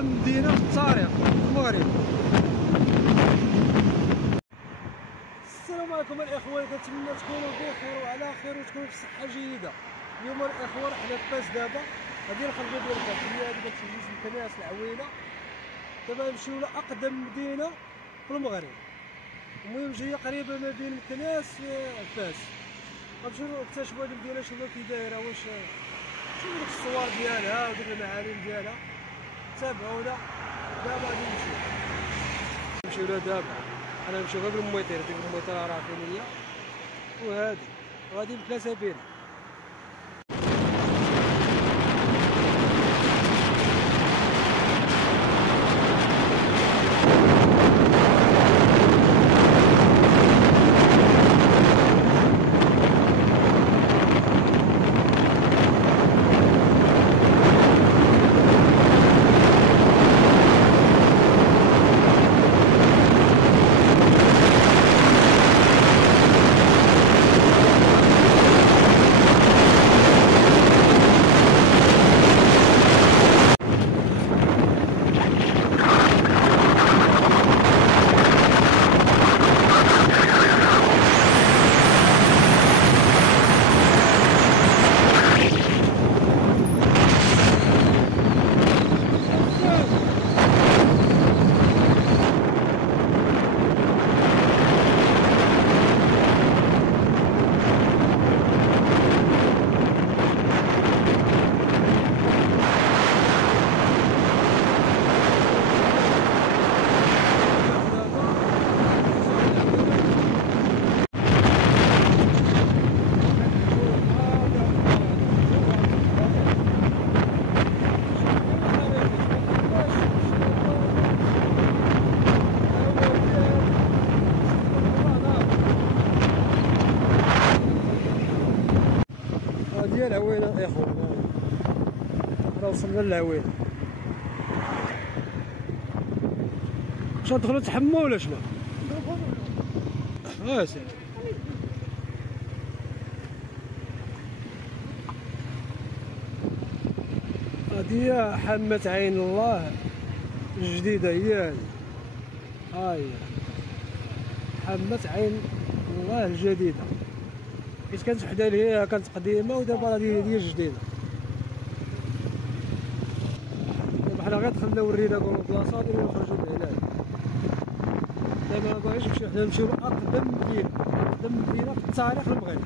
أقدم مدينة في التاريخ في المغرب. السلام عليكم الإخوة، كنتمنى تكونوا بخير وعلى خير وتكونوا في صحة جيدة. اليوم الإخوة حنا في فاس دابا غادي نخرجوا ديال البلدية هذه كتمشي لكناس العويلة. دابا نمشيو لأقدم مدينة في المغرب، المهم جاية قريبة ما بين مكناس فاس. غنمشيو نكتشفوا هذه المدينة شنو كي دايرة، واش شنو ديك الصور ديالها وديك المعالم ديالها. تابعونا دابا غادي نمشيو لها دابا. انا نمشيو غير بالمويطير، ديك المويطير راه فين هي وهادي غادي بلاصه بينا. هادي العوينة الاخوة، راه وصلنا للعوينة. واش ندخلو نتحمو ولا شنو؟ سير. هادي هي حمة عين الله الجديدة، هي هادي. هي حمة عين الله الجديدة، حيت كانت وحده اللي هي كانت قديمه ودابا هذه هي الجديده. دابا حنا غير دخلنا وريناكم البلاصه اللي نخرجوا للعلاج. دابا ما باغيش نمشيو، حنا نمشيو لاقدم مدينه، اقدم مدينه في التاريخ المغربي.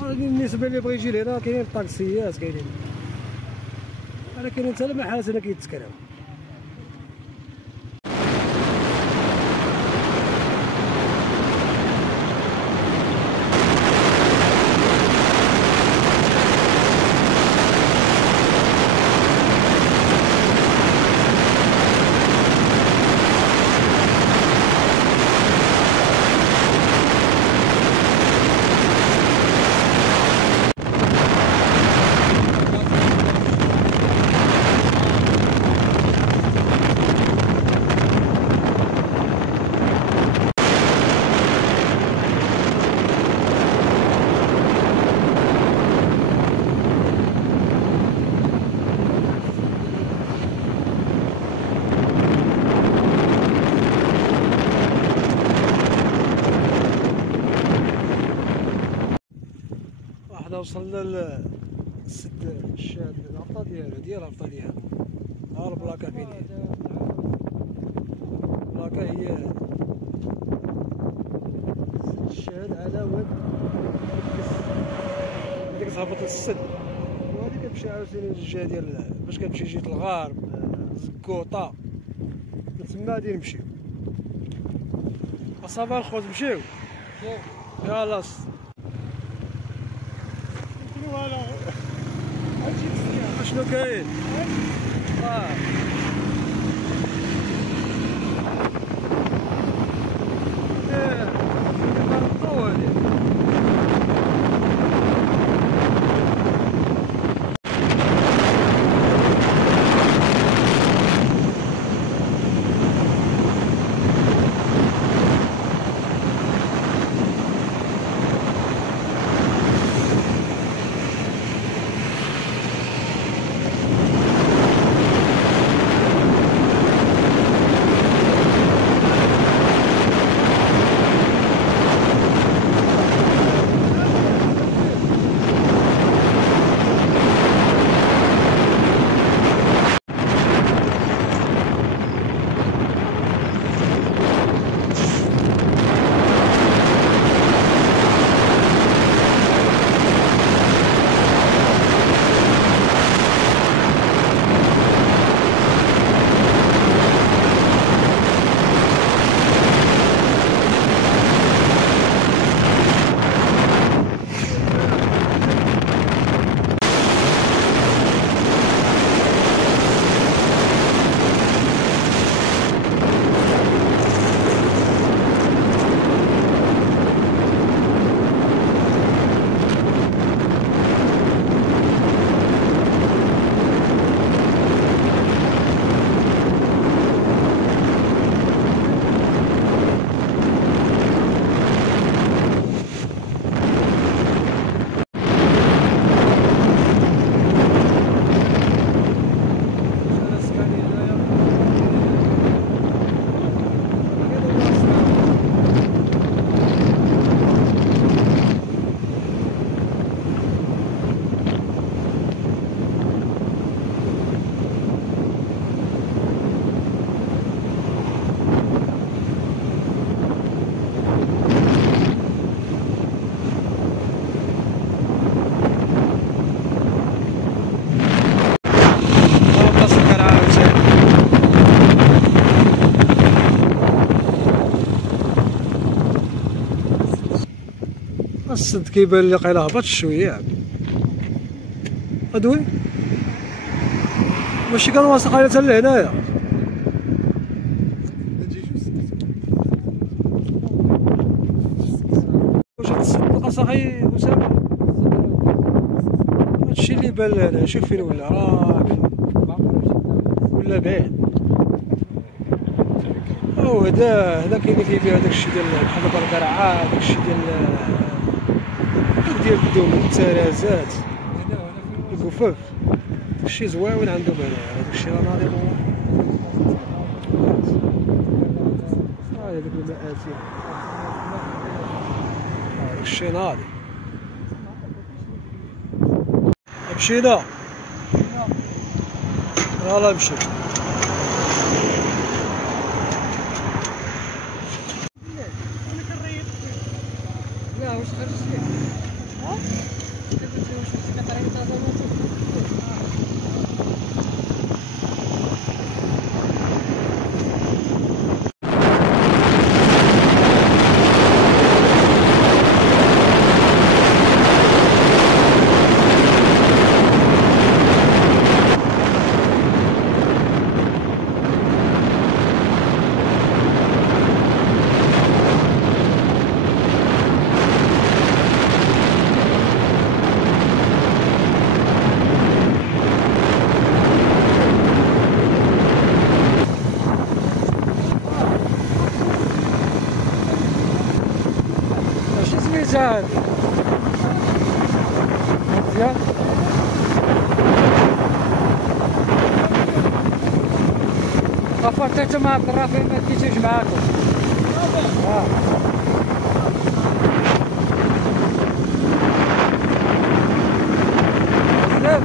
بالنسبه اللي بغى يجي لهنا كاينين الطاكسيات، كاينين حتى المحاسن كيتسكراو. حنا وصلنا للسد الشاد، الهبطة ديالو الهبطة ديالو. ها البلاكة فين هي، البلاكة هي السد الشاد على واد هاديك تهبط للسد، وهادي كتمشي عاوتاني للجهة ديال باش كتمشي جهة الغارب زكوطة، من تما غادي نمشيو. صافا الخوت نمشيو يلاه. شنو كاين؟ السد كيبان لي قيلا هبط شويه ادوي ماشي كنواصل قايله حتى لهنايا واش هاد السد صاحي اسامه هادشي اللي بان لنا شوف فين ولا راه ولا بعيد او هذا كاين اللي كيبيع داكشي ديال بحال البرقرعه داكشي ديال الدوم الترازات الكفاف داكشي زوين عندهم هنايا داكشي راه ناضي هذيك المآتي داكشي ناضي مشينا يلاه نمشيو لا واش خرجت ليه ها كتمشي واش كطريق تازا مزيان مزيان غفرت مع عبد الرافع ما ديتوش معاكم بزاف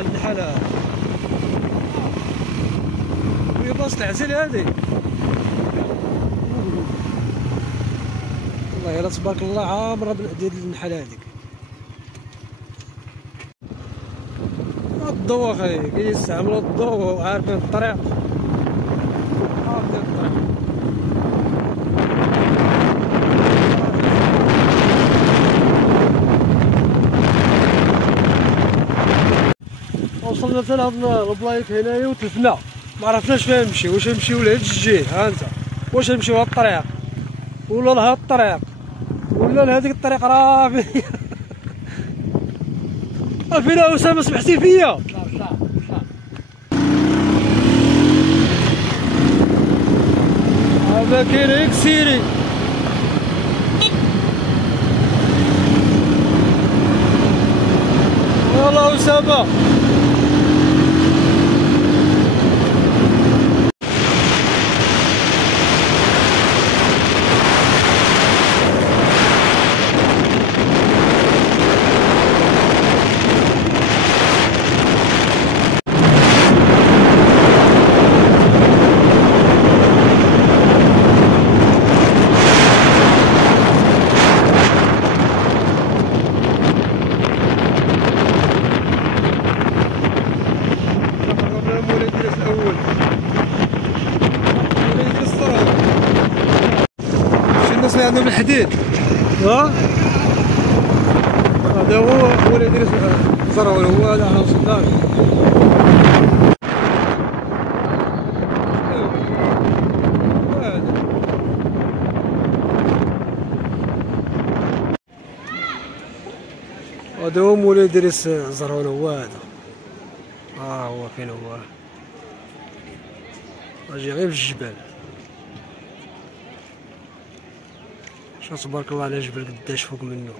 النحالة وهي بلاصة العزل هادي والله الا تبارك الله عامرة ديال النحالة هاديك الضو اخي كيستعملوا الضو وعارفين الطريق عارفين الطريق وصلنا حتى لهاد البلايك هنايا وتلفنا ما عرفناش فين نمشي واش نمشيو لهاد الجهه ها انت واش نمشيو لهاد الطريق ولا لهاد الطريق ولا لهاديك الطريق راه فينا اسامه سمحتي فيا هذا كاين هيك سيري يلا اسامه التصنيع عندهم الحديد. ها هذا هو اللي يدير الزرع، هو هذا على الصدار. هذا هو مولاي إدريس الزرعون، هو هذا. هو فين هو؟ اجي غير في الجبال. شوف تبارك الله على الجبل قداش فوق منه،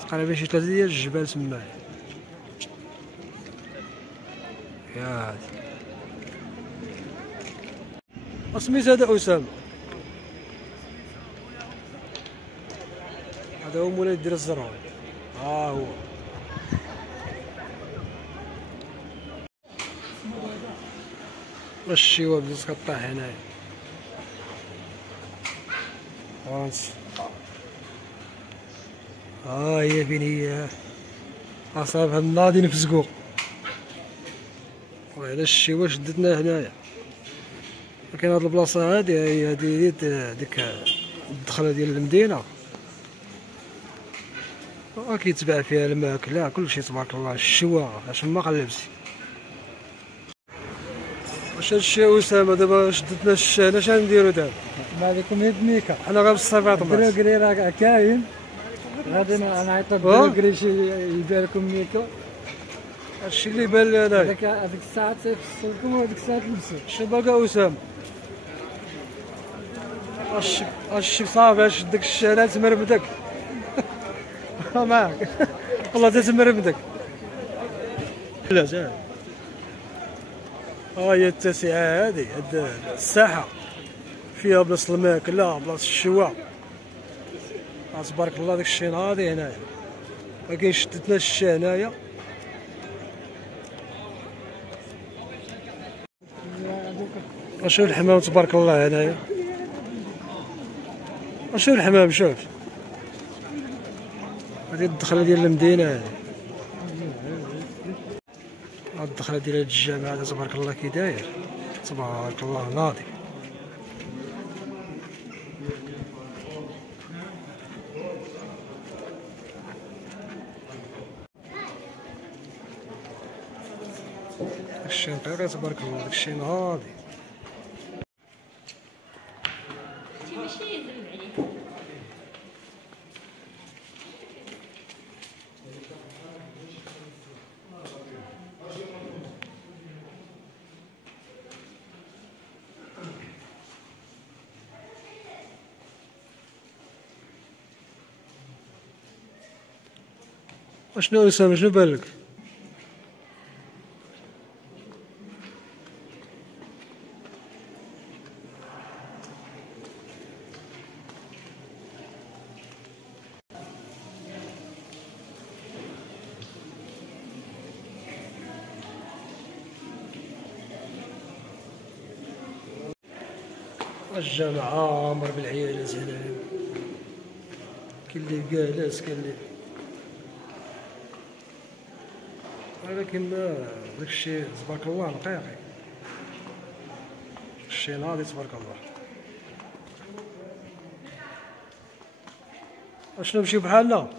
تقريبا شي 3 ديال الجبال تماه. يا هادي اسميت هذا أسامة. هذا هو مولاي إدريس الزرعون. هو الشيوه بدات كطيح هنايا. فرنسا هي فين هي؟ اصابها الناضين في زقوق، وعلى الشيوه شدتنا هنايا. لكن هاد البلاصه هادي هي ديك الدخله ديال المدينه، كيتباع فيها الماكله كلشي تبارك الله. الشوا اش ما قلبتي. واش هادشي أسامة دابا شدتنا الشانة، اش غنديرو دابا؟ ما عليكم يد ميكا حنا غير بالصفاط كري راه كاين، غادي نعيطو كري شي يبان لكم ميكا. هادشي اللي بان لي انايا. هذيك الساعة تيفصلكم وهذيك الساعة تلبسو. اش باقا أسامة؟ اش صافي اش ديك الشانة تمرمدك. معاك والله تتمرمدك. لا زين هي التاسعة هادي، هاد الساحة فيها بلاصة الماكلة بلاصة الشوا. تبارك الله داك الشي ناضي هنايا، ولكن شدتنا الشا هنايا. شوف الحمام تبارك الله هنايا، شوف الحمام، شوف هادي الدخلة ديال المدينة هادي، هاد الدخلة ديال هاد الجامع هذا تبارك الله كي داير، تبارك الله ناضي. داكشي نقيري تبارك الله، داكشي ناضي. اشنو أسامة شنو بالك؟ الجامع عامر بالعيالات هنا، كاين اللي جالس كاين اللي، ولكن داكشي تبارك الله نقيقي، الشي ناضي تبارك الله. اشنو نمشيو بحالنا؟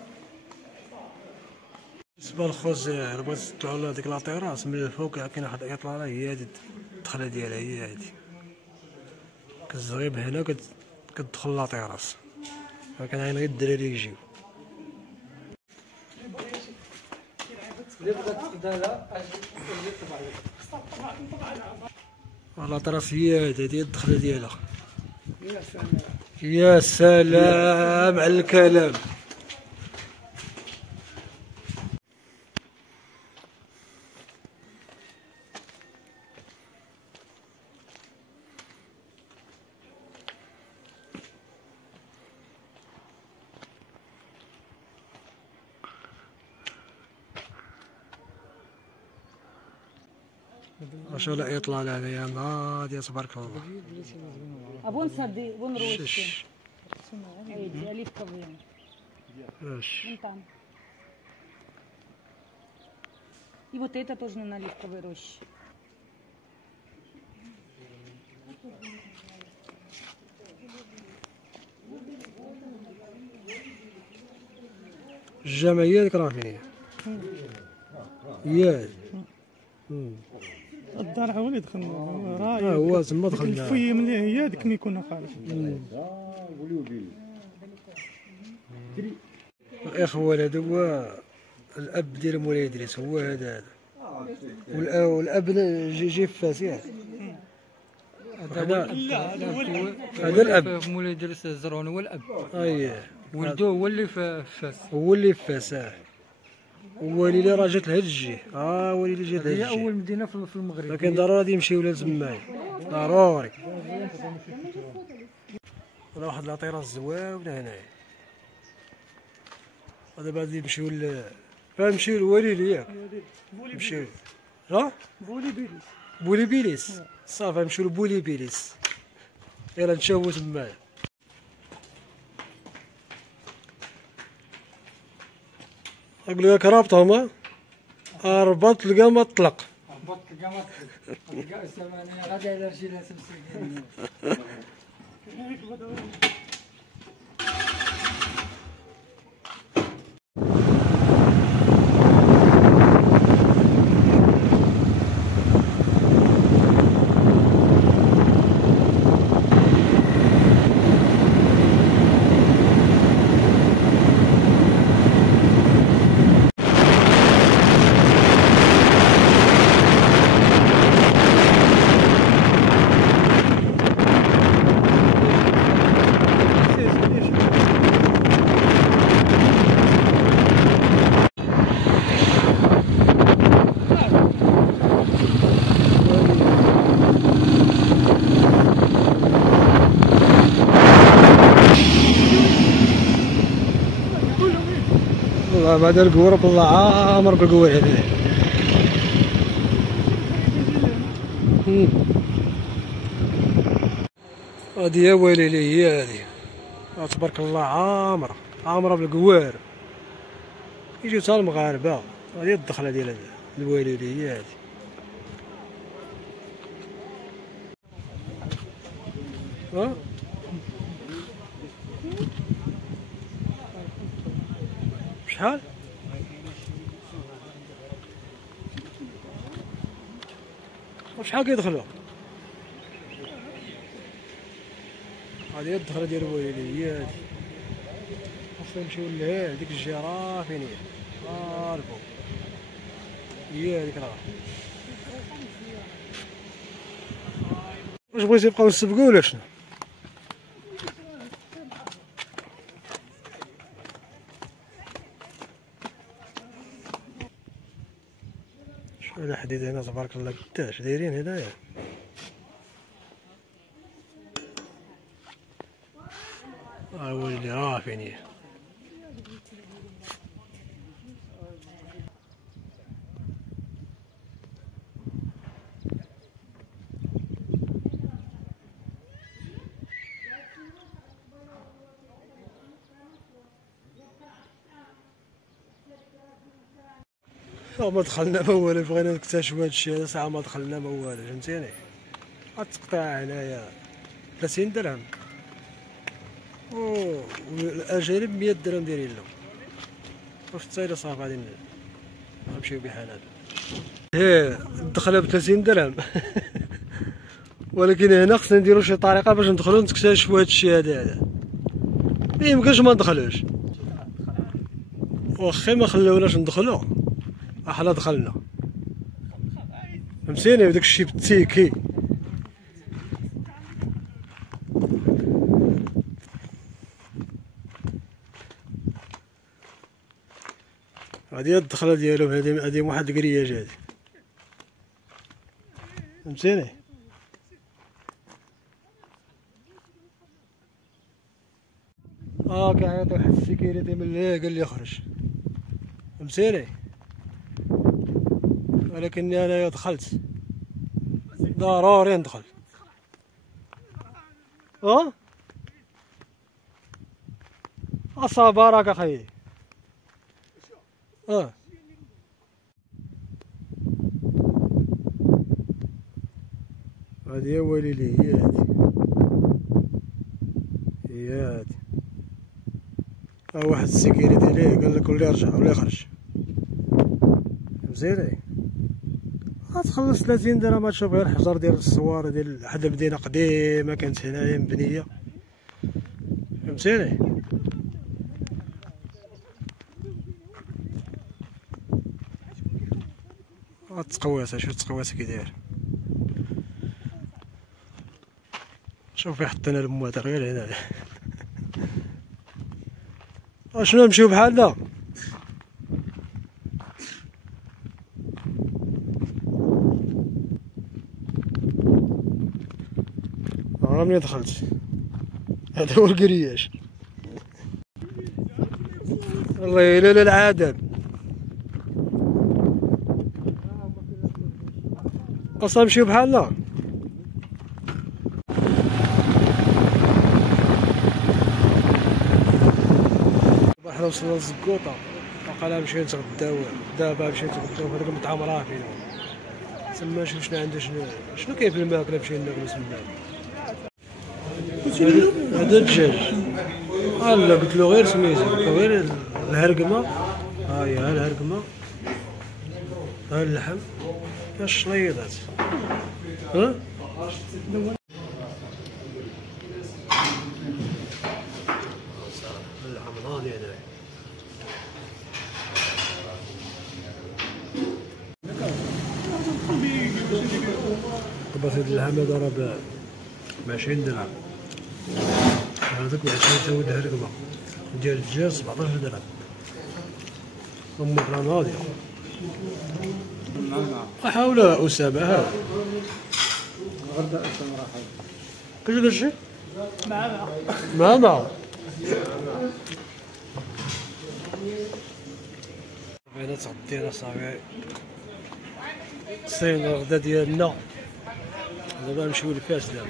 بالنسبة للخوز بغيت تطلعو لهاديك لاطيراس من الفوق، كاين واحد يطلع لها، هي هادي الدخلة ديالها، هي هادي كتزغيب هنا كتدخل لاطيراس، ولكن عين غير الدراري يجيو. لاطيراس هي هادي الدخلة ديالها. يا سلام على الكلام. شو لا يطلع لها يا ناضي تبارك الله. Abon sardi, bom roxo. Aí, ali fica vendo. Então. И вот это тоже на оливковой роще. الجمعيه هذيك راه فين هي؟ الدار هو اللي دخلنا هو تما دخلنا. الفي ملي هي هذيك ملي كنا خارج. الاخوان هذا هو الاب ديال مولاي ادريس، هو هذا والاب جي فاس ياك. هذا الاب مولاي ادريس الزرعون هو الاب. اييه ولدو هو اللي فاس. هو اللي فاس. هو اللي راه جات لهاد الجهه. هو اللي جات لهاد هي الجهه. اول مدينه في المغرب. لكن ضروري غادي يمشيو لتمايا ضروري. هذا واحد لاطيراس زواونه هنايا. ودابا غادي نمشيو نمشيو للوليلي ياك. نمشيو بولي بيليس. صافي نمشيو لبولي بيليس. يلا نشوفو تمايا. نقول لك رابطه هما ربط تلقى ما طلق. ربط تلقى ما تلقى الثمانية غادي على شي ناس مسكين. بعد القوره بالله عامر بالقوه هذه. هادي يا ويلي هي هادي تبارك الله عامره بالقوار. يجيو حتى المغاربه. هادي الدخله ديال الويلي هي هادي. شحال؟ وشحال كيدخلوا؟ هادي هي الدخله ديال الويلي هي هادي. خاصنا نمشيو لهاديك الجهه راه فين هي؟ الفوق هي هاديك راه. واش بغيتو يبقاو نسبقو ولا شنو؟ هذا حديد هنا تبارك الله قداش دايرين هنايا. هو اللي راه فين هي. ما دخلنا ما والو. بغينا نكتشفوا هادشي هذا ساعه ما دخلنا ما والو. فهمتيني؟ هاد التقطيع هنايا 30 درهم والاجانب 100 درهم دايرين لهم. وفي التايله صافي غادي نمشيو بحال هذا. الدخله ب 30 درهم ولكن هنا خصنا نديرو شي طريقه باش ندخلو نكتشفوا هادشي هذا. ميمكنش ما ندخلوش. واخا ما خلاوناش ندخلو حنا دخلنا. فهمتيني؟ وداك الشيء بالتيكي. هادي هي الدخله ديالهم. هادي واحد الكرياج هادي. فهمتيني؟ كيعيط واحد السيكيريتي من اللي قال لي خرج. فهمتيني؟ ولكني انايا دخلت ضروري ندخل. صبارك اخي. هادي يا وليلي هي هادي. واحد السيكيريتي ليه قال لك ولا يرجع ولا يخرج فهمتيني. غتخلص 30 درهم تشوف غير الحجر ديال الصوار ديال واحد المدينة قديمة كانت هنايا مبنية فهمتيني. تقواسها شوف تقواسها كي داير. شوف فين حطينا المواتر غير هنايا. شنو نمشيو بحالنا منين دخلت هذا هو الكرياش. الله يلال العادل اصلا نمشيو بحالنا. حنا وصلنا للزكوطة وقال نمشيو نتغداو دابا نمشيو نتغداو في هذاك المطعم رافي تما نشوف شنو عنده شنو كاين في الماكلة نمشيو ناكلو تما. هذا الدجاج لا قلت له غير سميتو غير الهرقمة ها هي الهرقمة ها اللحم ها الشليضات ها اللحم غالي هنايا. قبصة اللحم هذا راه ب20 درهم هذاك ب20 تا هو الهرقمة ديال الدجاج 17 درهم. أمك راه ناضية حاول أسامة هاو كيش قلتي؟ مع بغينا تغدينا صافي صينا الغدا ديالنا دابا نمشيو لفاس دابا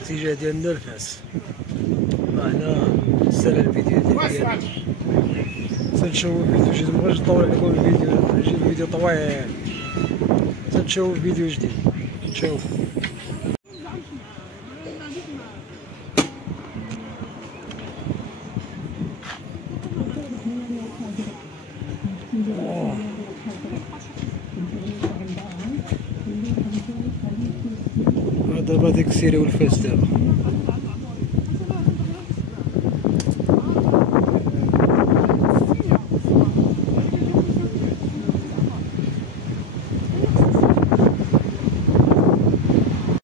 الاتجاه ديالنا لفاس. هنا سال الفيديو ديالنا تنشوفو الفيديو جديد مبغيتش نطول عليكم الفيديو جديد الفيديو طويل تنشوفو فيديو جديد نشوفو. دابا ديك السيري والفاس دابا